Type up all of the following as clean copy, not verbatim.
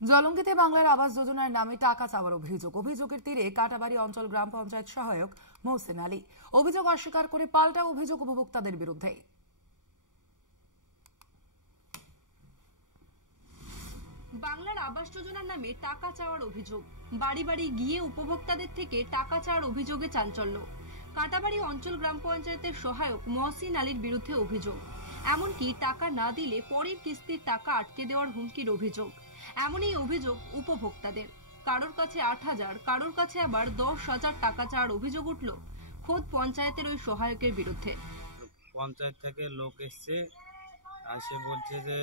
জলঙ্গিতে বাংলার আবাস যোজনার নামে টাকা চাওয়ার অভিযোগের তীরে কাটাবাড়ি অঞ্চল গ্রাম পঞ্চায়েত সহায়ক মহসিন আলী। অভিযোগ অস্বীকার করে পাল্টা অভিযোগ উপভোক্তাদের বিরুদ্ধে। বাংলার আবাস যোজনার নামে টাকা চাওয়ার অভিযোগ, বাড়ি বাড়ি গিয়ে উপভোক্তাদের থেকে টাকা চাওয়ার অভিযোগে চাঞ্চল্য। কাটাবাড়ি অঞ্চল গ্রাম পঞ্চায়েতের সহায়ক মহসিন আলীর বিরুদ্ধে অভিযোগ, এমনকি টাকা না দিলে পরের কিস্তির টাকা আটকে দেওয়ার হুমকির অভিযোগ। এমনই অভিযোগ উপভোক্তাদের। কারোর কাছে 8,000, কারোর কাছে আবার 10,000 টাকা চাওয়ার অভিযোগ উঠল খোদ পঞ্চায়েতের ওই সহায়কের বিরুদ্ধে। পঞ্চায়েত থেকে লোক এসছে, এসে বলছে যে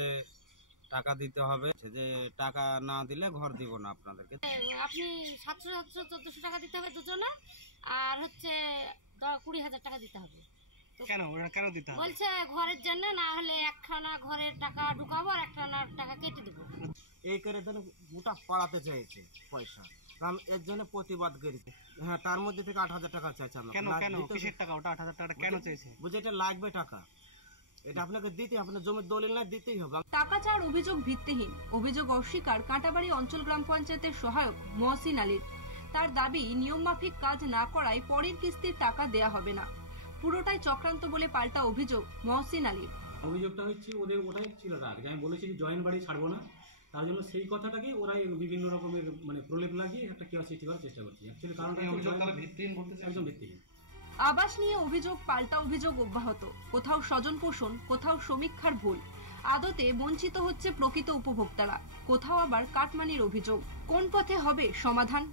টাকা দিতে হবে, যে টাকা না দিলে ঘর দিব না আপনাদেরকে। আপনি 700-1400 টাকা দিতে হবে দুজনে, আর হচ্ছে 20,000 টাকা দিতে হবে। কেন ওরা কেন দিতে হবে? বলছে ঘরের জন্য, না হলে একখানা ঘরের টাকা ঢুকাবো আর একখানা টাকা কেটে দেবো। এই করে ধরে গোটা পাড়াতে চাইছে পয়সা, কারণ এর জন্য প্রতিবাদ করেছে। হ্যাঁ, তার মধ্যে থেকে 8,000 টাকা চাইছে। কেন কেন কিসের টাকা? ওটা 8,000 টাকা কেন চাইছে? বুঝে এটা লাগবে টাকা, এটা আপনাকে দিতে, আপনার জমির দলিল না দিতেই হবে। টাকা চাওয়ার অভিযোগ ভিত্তিহীন। অভিযোগ অস্বীকার কাটাবাড়ি অঞ্চল গ্রাম পঞ্চায়েতের সহায়ক মহসিন আলীর। তার দাবি, নিয়মমাফিক কাজ না করায় পরের কিস্তির টাকা দেয়া হবে না। পুরোটাই চক্রান্ত বলে পাল্টা অভিযোগ মহসিন আলীর। অভিযোগটা হচ্ছে ওদের ওটাই ছিল রাগ, আমি বলেছি যে জয়েন্ট বাড়ি ছাড়বো না, তার জন্য সেই কথাটাকে ওরাই বিভিন্ন রকমের প্রলেপ লাগিয়ে একটা কেওয়া সৃষ্টি করার চেষ্টা করছে। অ্যাকচুয়ালি কারণটা একদম ভিত্তিহীন। আবাস নিয়ে অভিযোগ, পাল্টা অভিযোগ অব্যাহত। কোথাও স্বজন পোষণ, কোথাও সমীক্ষার ভুল। আদতে বঞ্চিত হচ্ছে প্রকৃত উপভোক্তারা, কোথাও আবার কাটমানির অভিযোগ। কোন পথে হবে সমাধান?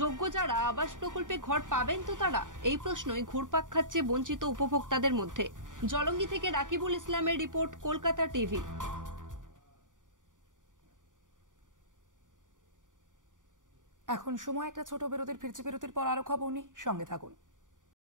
যোগ্য যারা আবাস প্রকল্পে ঘর পাবেন তো তারা? এই প্রশ্নই ঘুরপাক খাচ্ছে বঞ্চিত উপভোক্তাদের মধ্যে। জলঙ্গি থেকে রাকিবুল ইসলামের রিপোর্ট, কলকাতা টিভি। এখন সময় একটা ছোট বিরতির। ফিরছি বিরতির পর আরো খবর নিয়ে সঙ্গে থাকুন।